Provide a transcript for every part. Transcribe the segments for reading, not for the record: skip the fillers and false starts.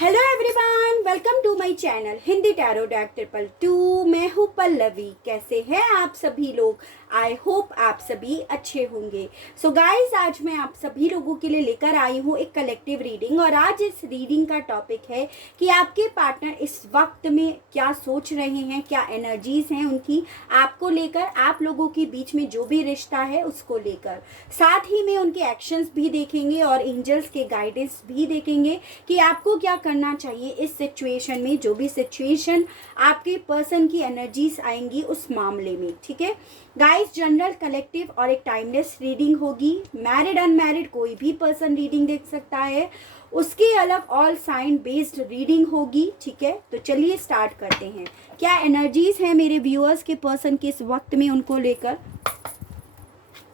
Hello everyone, welcome to my channel Hindi tarot deck 222। मैं हूँ पल्लवी। कैसे हैं आप सभी लोग? आई होप आप सभी अच्छे होंगे। सो गाइस, आज मैं आप सभी लोगों के लिए लेकर आई हूँ एक कलेक्टिव रीडिंग। और आज इस रीडिंग का टॉपिक है कि आपके पार्टनर इस वक्त में क्या सोच रहे हैं, क्या एनर्जीज हैं उनकी आपको लेकर, आप लोगों के बीच में जो भी रिश्ता है उसको लेकर। साथ ही में उनके एक्शंस भी देखेंगे और एंजल्स के गाइडेंस भी देखेंगे कि आपको क्या करना चाहिए इस सिचुएशन में, जो भी सिचुएशन आपके पर्सन की एनर्जीज आएंगी उस मामले में। ठीक है गाइस, जनरल, कलेक्टिव और एक टाइमलेस रीडिंग होगी। मैरिड अनमैरिड कोई भी पर्सन रीडिंग देख सकता है। उसके अलग ऑल साइन बेस्ड रीडिंग होगी। ठीक है, तो चलिए स्टार्ट करते हैं। क्या एनर्जीज है मेरे व्यूअर्स के पर्सन के इस वक्त में उनको लेकर?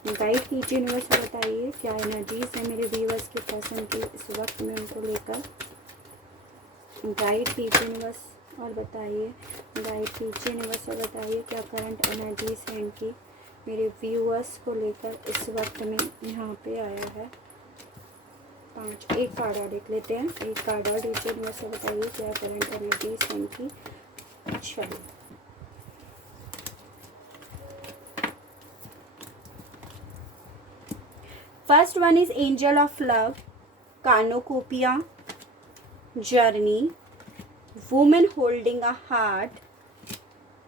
गाइड कीजिए यूनिवर्स, बताइए क्या एनर्जीज है मेरे व्यूअर्स के पर्सन की इस वक्त में उनको लेकर। गाइड कीजिए यूनिवर्स और बताइए, गाइड कीजिए यूनिवर्स और बताइए क्या करंट एनर्जीज है इनकी मेरे व्यूअर्स को लेकर इस वक्त में यहाँ पे आया है। 5 एक कार्ड और देख लेते हैं। एक कार्ड और दीजिए यूनिवर्स और बताइए क्या करंट एनर्जीज है इनकी। चलिए, first one is angel of love, कार्नोकोपिया, journey, woman holding a heart,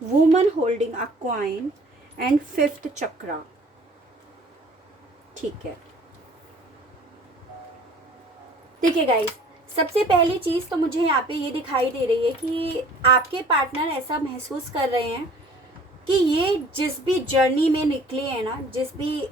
woman holding a coin and 5th चक्रा। ठीक है, देखिए गाइस, सबसे पहली चीज तो मुझे यहाँ पे ये दिखाई दे रही है कि आपके पार्टनर ऐसा महसूस कर रहे हैं कि ये जिस भी जर्नी में निकले हैं ना,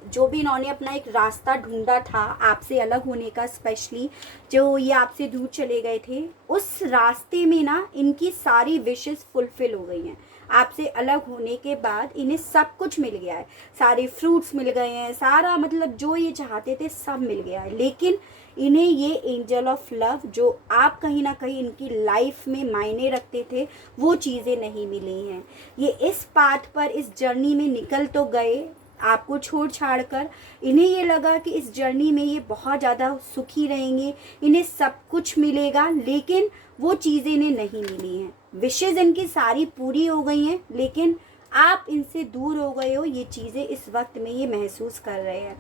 जो भी इन्होंने अपना एक रास्ता ढूंढा था आपसे अलग होने का, स्पेशली जो ये आपसे दूर चले गए थे, उस रास्ते में ना इनकी सारी विशेस फुलफिल हो गई हैं। आपसे अलग होने के बाद इन्हें सब कुछ मिल गया है, सारे फ्रूट्स मिल गए हैं, सारा मतलब जो ये चाहते थे सब मिल गया है। लेकिन इन्हें ये एंजल ऑफ लव जो आप कहीं ना कहीं इनकी लाइफ में मायने रखते थे, वो चीज़ें नहीं मिली हैं। ये इस पाथ पर, इस जर्नी में निकल तो गए आपको छोड़ छाड़ कर। इन्हें ये लगा कि इस जर्नी में ये बहुत ज़्यादा सुखी रहेंगे, इन्हें सब कुछ मिलेगा, लेकिन वो चीज़ें इन्हें नहीं मिली हैं। विशेज़ इनकी सारी पूरी हो गई हैं, लेकिन आप इनसे दूर हो गए हो। ये चीज़ें इस वक्त में ये महसूस कर रहे हैं।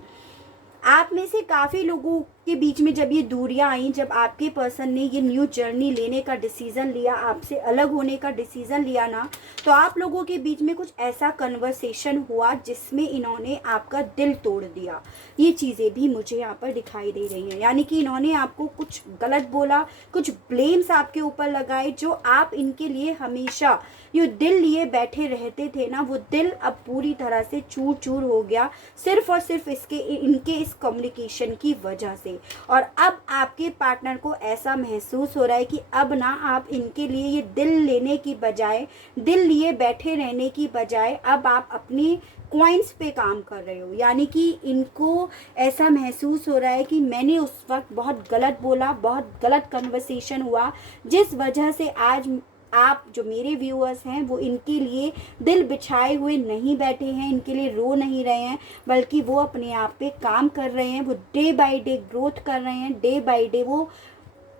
आप में से काफ़ी लोगों के बीच में जब ये दूरियां आई, जब आपके पर्सन ने ये न्यू जर्नी लेने का डिसीज़न लिया, आपसे अलग होने का डिसीज़न लिया ना, तो आप लोगों के बीच में कुछ ऐसा कन्वर्सेशन हुआ जिसमें इन्होंने आपका दिल तोड़ दिया। ये चीज़ें भी मुझे यहाँ पर दिखाई दे रही हैं। यानी कि इन्होंने आपको कुछ गलत बोला, कुछ ब्लेम्स आपके ऊपर लगाए, जो आप इनके लिए हमेशा ये दिल लिए बैठे रहते थे ना, वो दिल अब पूरी तरह से चूर चूर हो गया, सिर्फ और सिर्फ इनके इस कम्युनिकेशन की वजह से। और अब आपके पार्टनर को ऐसा महसूस हो रहा है कि अब ना आप इनके लिए ये दिल लेने की बजाय, दिल लिए बैठे रहने की बजाय, अब आप अपनी कॉइन्स पे काम कर रहे हो। यानी कि इनको ऐसा महसूस हो रहा है कि मैंने उस वक्त बहुत गलत बोला, बहुत गलत कन्वर्सेशन हुआ, जिस वजह से आज आप जो मेरे व्यूअर्स हैं वो इनके लिए दिल बिछाए हुए नहीं बैठे हैं, इनके लिए रो नहीं रहे हैं, बल्कि वो अपने आप पे काम कर रहे हैं। वो डे बाय डे ग्रोथ कर रहे हैं, डे बाय डे वो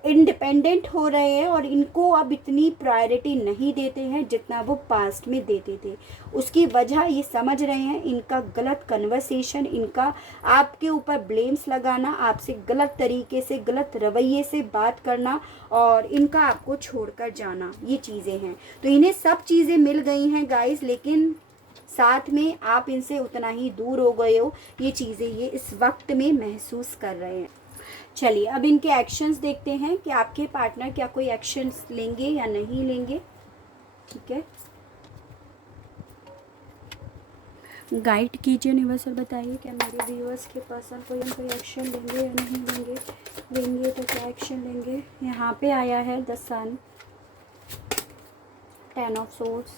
इंडिपेंडेंट हो रहे हैं, और इनको अब इतनी प्रायोरिटी नहीं देते हैं जितना वो पास्ट में देते थे। उसकी वजह ये समझ रहे हैं, इनका गलत कन्वर्सेशन, इनका आपके ऊपर ब्लेम्स लगाना, आपसे गलत तरीके से, गलत रवैये से बात करना, और इनका आपको छोड़कर जाना, ये चीज़ें हैं। तो इन्हें सब चीज़ें मिल गई हैं गाइस, लेकिन साथ में आप इनसे उतना ही दूर हो गए हो। ये चीज़ें ये इस वक्त में महसूस कर रहे हैं। चलिए, अब इनके एक्शंस देखते हैं कि आपके पार्टनर क्या कोई एक्शंस लेंगे या नहीं लेंगे। ठीक है, गाइड कीजिए यूनिवर्स और बताइए क्या मेरे व्यूअर्स के पर्सन कोई एक्शन लेंगे या नहीं लेंगे। लेंगे तो क्या एक्शन लेंगे। यहाँ पे आया है the sun, 10 of swords,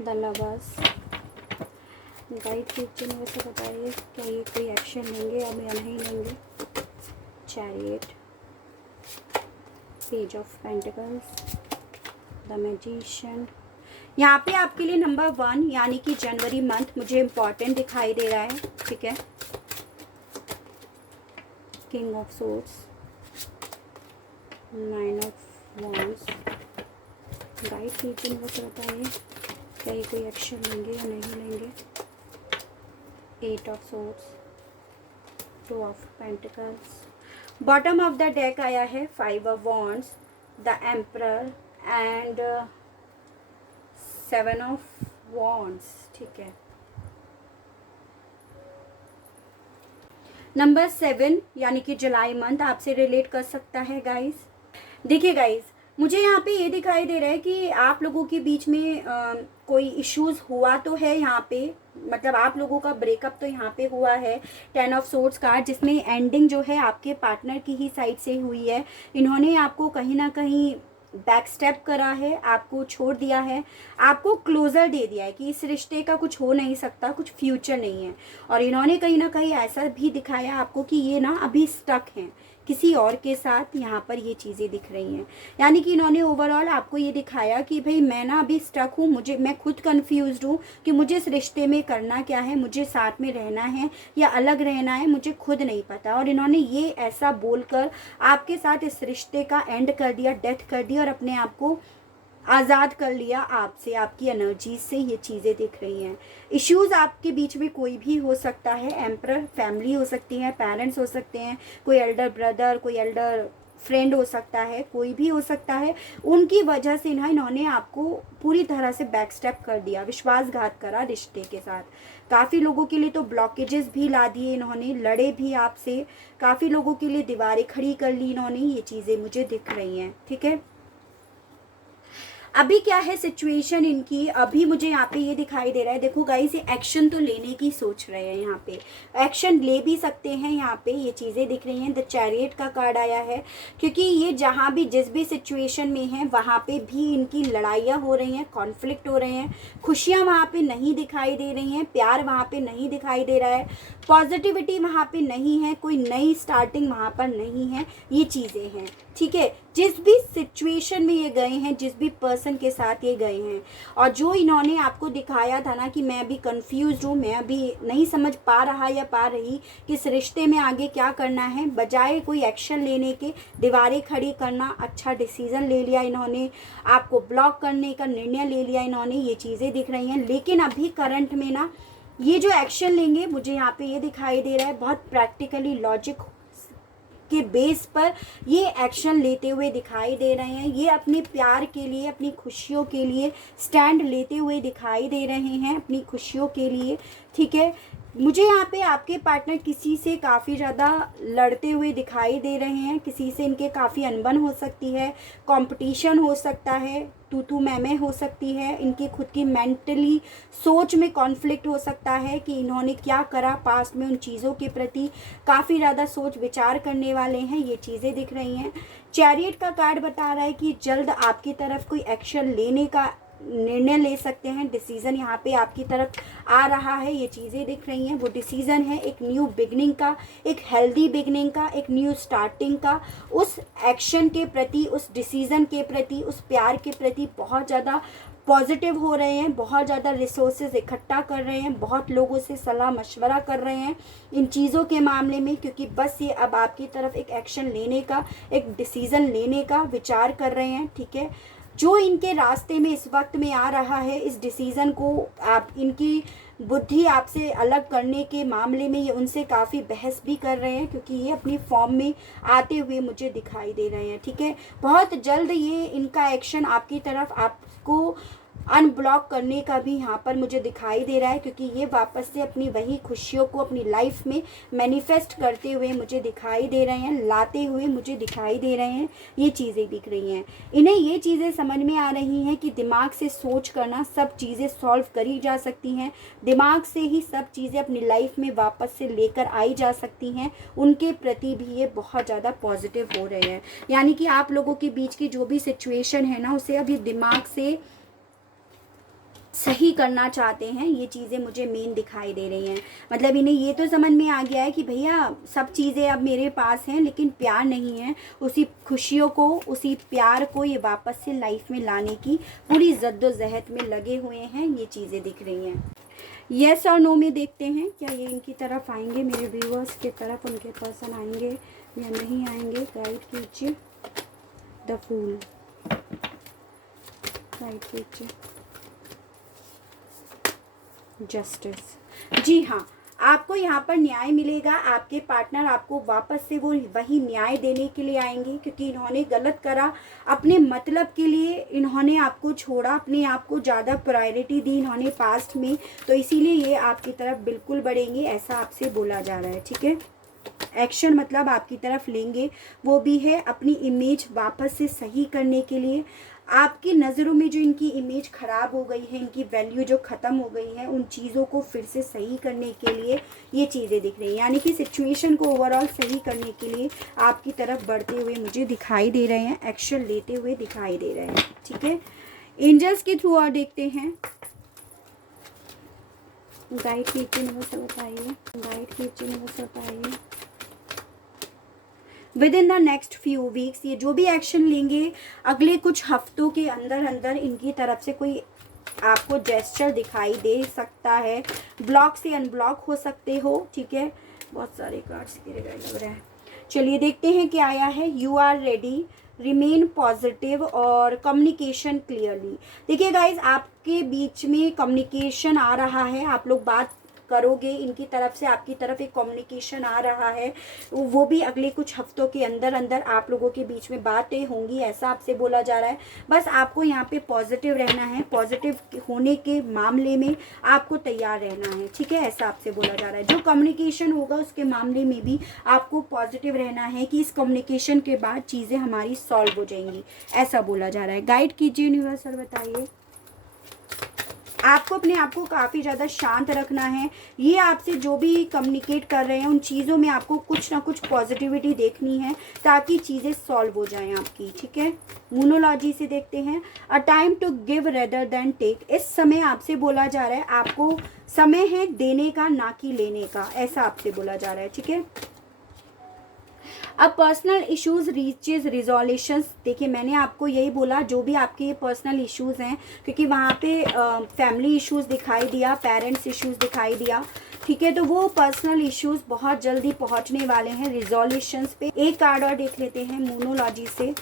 the lovers. Guide कीजिए यूनिवर्स और बताइए क्या ये कोई एक्शन लेंगे अब या नहीं लेंगे। Chariot, page of pentacles, the magician. यहाँ पे आपके लिए नंबर 1 यानी कि जनवरी मंथ मुझे इम्पॉर्टेंट दिखाई दे रहा है। ठीक है, king of swords, 9 of wands, guide कीजिए मुझे से बताइए क्या ये कोई एक्शन लेंगे या नहीं लेंगे। 8 of swords, 2 of pentacles, bottom of the deck आया है 5 of wands, the emperor and 7 of wands. ठीक है, नंबर 7 यानी कि जुलाई मंथ आपसे रिलेट कर सकता है गाइस। देखिए गाइस, मुझे यहाँ पे ये दिखाई दे रहा है कि आप लोगों के बीच में कोई इश्यूज हुआ तो है यहाँ पे, मतलब आप लोगों का ब्रेकअप तो यहाँ पे हुआ है। 10 ऑफ सोर्ड्स कार्ड, जिसमें एंडिंग जो है आपके पार्टनर की ही साइड से हुई है। इन्होंने आपको कहीं ना कहीं बैक स्टेप करा है, आपको छोड़ दिया है, आपको क्लोजर दे दिया है कि इस रिश्ते का कुछ हो नहीं सकता, कुछ फ्यूचर नहीं है। और इन्होंने कहीं ना कहीं ऐसा भी दिखाया आपको कि ये ना अभी स्टक हैं किसी और के साथ, यहाँ पर ये चीज़ें दिख रही हैं। यानी कि इन्होंने ओवरऑल आपको ये दिखाया कि भाई मैं ना अभी स्टक हूँ, मैं खुद कंफ्यूज्ड हूँ कि मुझे इस रिश्ते में करना क्या है, मुझे साथ में रहना है या अलग रहना है, मुझे खुद नहीं पता। और इन्होंने ये ऐसा बोलकर आपके साथ इस रिश्ते का एंड कर दिया, डेथ कर दी, और अपने आप को आज़ाद कर लिया आपसे, आपकी एनर्जी से। ये चीज़ें दिख रही हैं। इश्यूज़ आपके बीच में कोई भी हो सकता है। एम्परर फैमिली हो सकती है, पेरेंट्स हो सकते हैं, कोई एल्डर ब्रदर, कोई एल्डर फ्रेंड हो सकता है, कोई भी हो सकता है। उनकी वजह से इन्होंने आपको पूरी तरह से बैक स्टेप कर दिया, विश्वासघात करा रिश्ते के साथ। काफ़ी लोगों के लिए तो ब्लॉकेजेस भी ला दिए इन्होंने, लड़े भी आपसे, काफ़ी लोगों के लिए दीवारें खड़ी कर ली इन्होंने। ये चीज़ें मुझे दिख रही हैं। ठीक है, अभी क्या है सिचुएशन इनकी, अभी मुझे यहाँ पे ये दिखाई दे रहा है। देखो गाइस, ये एक्शन तो लेने की सोच रहे हैं, यहाँ पे एक्शन ले भी सकते हैं। यहाँ पे ये चीज़ें दिख रही हैं। द चैरियट का कार्ड आया है, क्योंकि ये जहाँ भी जिस भी सिचुएशन में है वहाँ पे भी इनकी लड़ाइयाँ हो रही हैं, कॉन्फ्लिक्ट हो रहे हैं। खुशियाँ वहाँ पे नहीं दिखाई दे रही हैं, प्यार वहाँ पे नहीं दिखाई दे रहा है, पॉजिटिविटी वहाँ पे नहीं है, कोई नई स्टार्टिंग वहाँ पर नहीं है। ये चीज़ें हैं। ठीक है, जिस भी सिचुएशन में ये गए हैं, जिस भी पर्सन के साथ ये गए हैं, और जो इन्होंने आपको दिखाया था ना कि मैं अभी कंफ्यूज हूँ, मैं अभी नहीं समझ पा रहा या पा रही कि इस रिश्ते में आगे क्या करना है, बजाय कोई एक्शन लेने के दीवारें खड़ी करना, अच्छा डिसीजन ले लिया इन्होंने, आपको ब्लॉक करने का निर्णय ले लिया इन्होंने। ये चीज़ें दिख रही हैं। लेकिन अभी करंट में ना ये जो एक्शन लेंगे, मुझे यहाँ पे ये दिखाई दे रहा है, बहुत प्रैक्टिकली लॉजिक के बेस पर ये एक्शन लेते हुए दिखाई दे रहे हैं। ये अपने प्यार के लिए, अपनी खुशियों के लिए स्टैंड लेते हुए दिखाई दे रहे हैं, अपनी खुशियों के लिए। ठीक है, मुझे यहाँ पे आपके पार्टनर किसी से काफ़ी ज़्यादा लड़ते हुए दिखाई दे रहे हैं, किसी से इनके काफ़ी अनबन हो सकती है, कंपटीशन हो सकता है, तू मैं हो सकती है, इनकी खुद की मेंटली सोच में कॉन्फ्लिक्ट हो सकता है कि इन्होंने क्या करा पास्ट में, उन चीज़ों के प्रति काफ़ी ज़्यादा सोच विचार करने वाले हैं। ये चीज़ें दिख रही हैं। चैरियट का कार्ड बता रहा है कि जल्द आपकी तरफ कोई एक्शन लेने का निर्णय ले सकते हैं, डिसीज़न यहाँ पे आपकी तरफ आ रहा है। ये चीज़ें दिख रही हैं। वो डिसीज़न है एक न्यू बिगनिंग का, एक हेल्दी बिगनिंग का, एक न्यू स्टार्टिंग का। उस एक्शन के प्रति, उस डिसीज़न के प्रति, उस प्यार के प्रति बहुत ज़्यादा पॉजिटिव हो रहे हैं, बहुत ज़्यादा रिसोर्सेज इकट्ठा कर रहे हैं, बहुत लोगों से सलाह मशवरा कर रहे हैं इन चीज़ों के मामले में, क्योंकि बस ये अब आपकी तरफ एक एक्शन लेने का, एक डिसीज़न लेने का विचार कर रहे हैं। ठीक है, जो इनके रास्ते में इस वक्त में आ रहा है, इस डिसीज़न को आप, इनकी बुद्धि आपसे अलग करने के मामले में ये उनसे काफ़ी बहस भी कर रहे हैं, क्योंकि ये अपनी फॉर्म में आते हुए मुझे दिखाई दे रहे हैं। ठीक है, बहुत जल्द ये इनका एक्शन आपकी तरफ, आपको अनब्लॉक करने का भी यहाँ पर मुझे दिखाई दे रहा है, क्योंकि ये वापस से अपनी वही खुशियों को अपनी लाइफ में मैनिफेस्ट करते हुए मुझे दिखाई दे रहे हैं, लाते हुए मुझे दिखाई दे रहे हैं। ये चीज़ें दिख रही हैं। इन्हें ये चीज़ें समझ में आ रही हैं कि दिमाग से सोच करना सब चीज़ें सॉल्व करी जा सकती हैं, दिमाग से ही सब चीज़ें अपनी लाइफ में वापस से लेकर आई जा सकती हैं। उनके प्रति भी ये बहुत ज़्यादा पॉजिटिव हो रहे हैं। यानी कि आप लोगों के बीच की जो भी सिचुएशन है ना, उसे अभी दिमाग से सही करना चाहते हैं। ये चीज़ें मुझे मेन दिखाई दे रही हैं। मतलब इन्हें ये तो समझ में आ गया है कि भैया सब चीज़ें अब मेरे पास हैं, लेकिन प्यार नहीं है। उसी खुशियों को, उसी प्यार को ये वापस से लाइफ में लाने की पूरी जद्दोजहद में लगे हुए हैं। ये चीज़ें दिख रही हैं। येस और नो में देखते हैं क्या ये इनकी तरफ आएंगे, मेरे व्यूअर्स की तरफ उनके पर्सन आएंगे या नहीं आएंगे। गाइड कीजिए। द फूल, राइट कीजिए, जस्टिस। जी हाँ, आपको यहाँ पर न्याय मिलेगा। आपके पार्टनर आपको वापस से वो वही न्याय देने के लिए आएंगे, क्योंकि इन्होंने गलत करा, अपने मतलब के लिए इन्होंने आपको छोड़ा, अपने आप को ज़्यादा प्रायोरिटी दी इन्होंने पास्ट में, तो इसीलिए ये आपकी तरफ बिल्कुल बढ़ेंगे, ऐसा आपसे बोला जा रहा है। ठीक है, एक्शन मतलब आपकी तरफ लेंगे, वो भी है अपनी इमेज वापस से सही करने के लिए। आपकी नज़रों में जो इनकी इमेज ख़राब हो गई है, इनकी वैल्यू जो ख़त्म हो गई है, उन चीज़ों को फिर से सही करने के लिए ये चीज़ें दिख रही हैं, यानी कि सिचुएशन को ओवरऑल सही करने के लिए आपकी तरफ बढ़ते हुए मुझे दिखाई दे रहे हैं, एक्शन लेते हुए दिखाई दे रहे हैं। ठीक है, एंजल्स के थ्रू और देखते हैं, गाइड कीजिए यूनिवर्स बताइए, गाइड कीजिए यूनिवर्स बताइए। With in the next few weeks ये जो भी एक्शन लेंगे अगले कुछ हफ्तों के अंदर अंदर इनकी तरफ से कोई आपको जेस्चर दिखाई दे सकता है, ब्लॉक से अनब्लॉक हो सकते हो। ठीक है, बहुत सारे कार्ड्स गिरे गए लग रहा है। चलिए देखते हैं क्या आया है। You are ready, remain positive और कम्युनिकेशन क्लियरली। देखिए गाइज, आपके बीच में कम्युनिकेशन आ रहा है, आप लोग बात करोगे, इनकी तरफ से आपकी तरफ एक कम्युनिकेशन आ रहा है, वो भी अगले कुछ हफ्तों के अंदर अंदर आप लोगों के बीच में बातें होंगी, ऐसा आपसे बोला जा रहा है। बस आपको यहाँ पे पॉजिटिव रहना है, पॉजिटिव होने के मामले में आपको तैयार रहना है। ठीक है, ऐसा आपसे बोला जा रहा है। जो कम्युनिकेशन होगा उसके मामले में भी आपको पॉजिटिव रहना है कि इस कम्युनिकेशन के बाद चीज़ें हमारी सॉल्व हो जाएंगी, ऐसा बोला जा रहा है। गाइड कीजिए यूनिवर्स सर, बताइए। आपको अपने आप को काफ़ी ज़्यादा शांत रखना है। ये आपसे जो भी कम्युनिकेट कर रहे हैं उन चीज़ों में आपको कुछ ना कुछ पॉजिटिविटी देखनी है ताकि चीज़ें सॉल्व हो जाएं आपकी। ठीक है, मोनोलॉजी से देखते हैं। A time to give rather than take. इस समय आपसे बोला जा रहा है, आपको समय है देने का ना कि लेने का, ऐसा आपसे बोला जा रहा है। ठीक है, अब पर्सनल इश्यूज रीचेज रिजोल्यूशंस। देखिए मैंने आपको यही बोला, जो भी आपके ये पर्सनल इश्यूज हैं, क्योंकि वहाँ पे फैमिली इश्यूज दिखाई दिया, पेरेंट्स इश्यूज दिखाई दिया। ठीक है, तो वो पर्सनल इश्यूज बहुत जल्दी पहुँचने वाले हैं रिजोल्यूशंस पे। एक कार्ड और देख लेते हैं मोनोलॉजी से।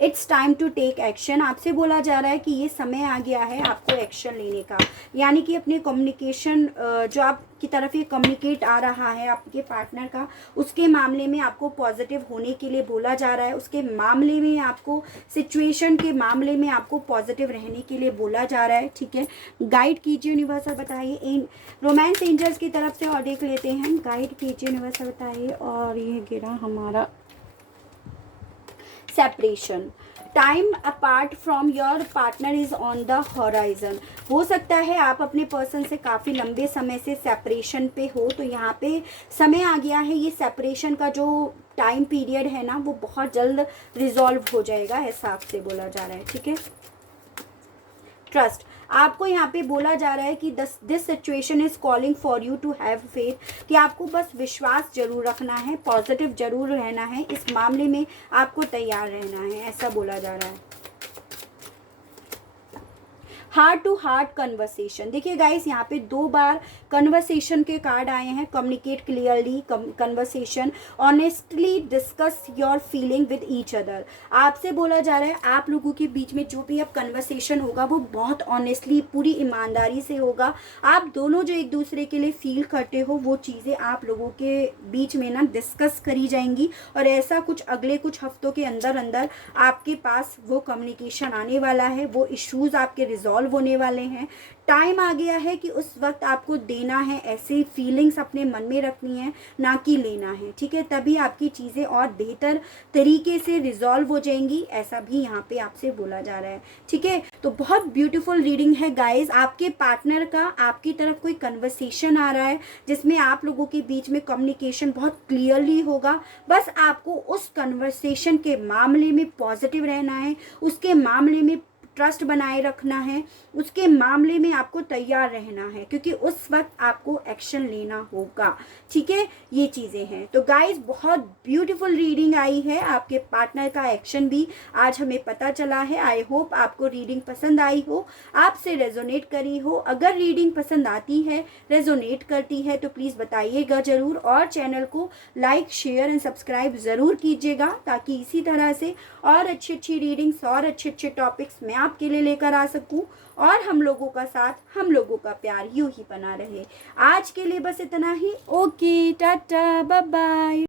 It's time to take action. आपसे बोला जा रहा है कि ये समय आ गया है आपको एक्शन लेने का, यानी कि अपने कम्युनिकेशन जो आपकी तरफ ये कम्युनिकेट आ रहा है आपके पार्टनर का, उसके मामले में आपको पॉजिटिव होने के लिए बोला जा रहा है। उसके मामले में आपको, सिचुएशन के मामले में आपको पॉजिटिव रहने के लिए बोला जा रहा है। ठीक है, गाइड कीजिए यूनिवर्स बताइए। रोमांस एंजल्स की तरफ से और देख लेते हैं, गाइड कीजिए यूनिवर्स बताइए। और ये गिरा हमारा separation. Time apart from your partner is on the horizon. हो सकता है आप अपने पर्सन से काफ़ी लंबे समय से सेपरेशन पे हो, तो यहाँ पे समय आ गया है, ये सेपरेशन का जो टाइम पीरियड है ना वो बहुत जल्द रिजॉल्व हो जाएगा, ऐसा आपसे बोला जा रहा है। ठीक है, ट्रस्ट। आपको यहाँ पे बोला जा रहा है कि this situation is calling for you to have faith, कि आपको बस विश्वास जरूर रखना है, पॉजिटिव जरूर रहना है, इस मामले में आपको तैयार रहना है, ऐसा बोला जा रहा है। Heart to heart conversation. देखिए गाइस, यहाँ पे 2 बार कन्वर्सेशन के कार्ड आए हैं। Communicate clearly, conversation, honestly discuss your feeling with each other. आपसे बोला जा रहा है आप लोगों के बीच में जो भी अब कन्वर्सेशन होगा वो बहुत ऑनेस्टली, पूरी ईमानदारी से होगा। आप दोनों जो एक दूसरे के लिए फील करते हो वो चीज़ें आप लोगों के बीच में ना डिस्कस करी जाएंगी, और ऐसा कुछ अगले कुछ हफ्तों के अंदर अंदर आपके पास वो कम्युनिकेशन आने वाला है, वो इश्यूज़ आपके रिजॉल्व होने वाले हैं। टाइम आ गया है कि उस वक्त आपको देना है, ऐसी फीलिंग्स अपने मन में रखनी है, ना कि लेना है। ठीक है, तभी आपकी चीज़ें और बेहतर तरीके से रिजॉल्व हो जाएंगी, ऐसा भी यहाँ पे आपसे बोला जा रहा है। ठीक है, तो बहुत ब्यूटीफुल रीडिंग है गाइज। आपके पार्टनर का आपकी तरफ कोई कन्वर्सेशन आ रहा है जिसमें आप लोगों के बीच में कम्युनिकेशन बहुत क्लियरली होगा। बस आपको उस कन्वर्सेशन के मामले में पॉजिटिव रहना है, उसके मामले में ट्रस्ट बनाए रखना है, उसके मामले में आपको तैयार रहना है, क्योंकि उस वक्त आपको एक्शन लेना होगा। ठीक है, ये चीज़ें हैं। तो गाइज बहुत ब्यूटीफुल रीडिंग आई है, आपके पार्टनर का एक्शन भी आज हमें पता चला है। आई होप आपको रीडिंग पसंद आई हो, आपसे रेजोनेट करी हो। अगर रीडिंग पसंद आती है, रेजोनेट करती है, तो प्लीज़ बताइएगा ज़रूर, और चैनल को लाइक शेयर एंड सब्सक्राइब ज़रूर कीजिएगा, ताकि इसी तरह से और अच्छी अच्छी रीडिंग्स और अच्छे अच्छे टॉपिक्स मैं आपके लिए लेकर आ सकूं, और हम लोगों का साथ, हम लोगों का प्यार यूं ही बना रहे। आज के लिए बस इतना ही। Okay, tata, bye bye.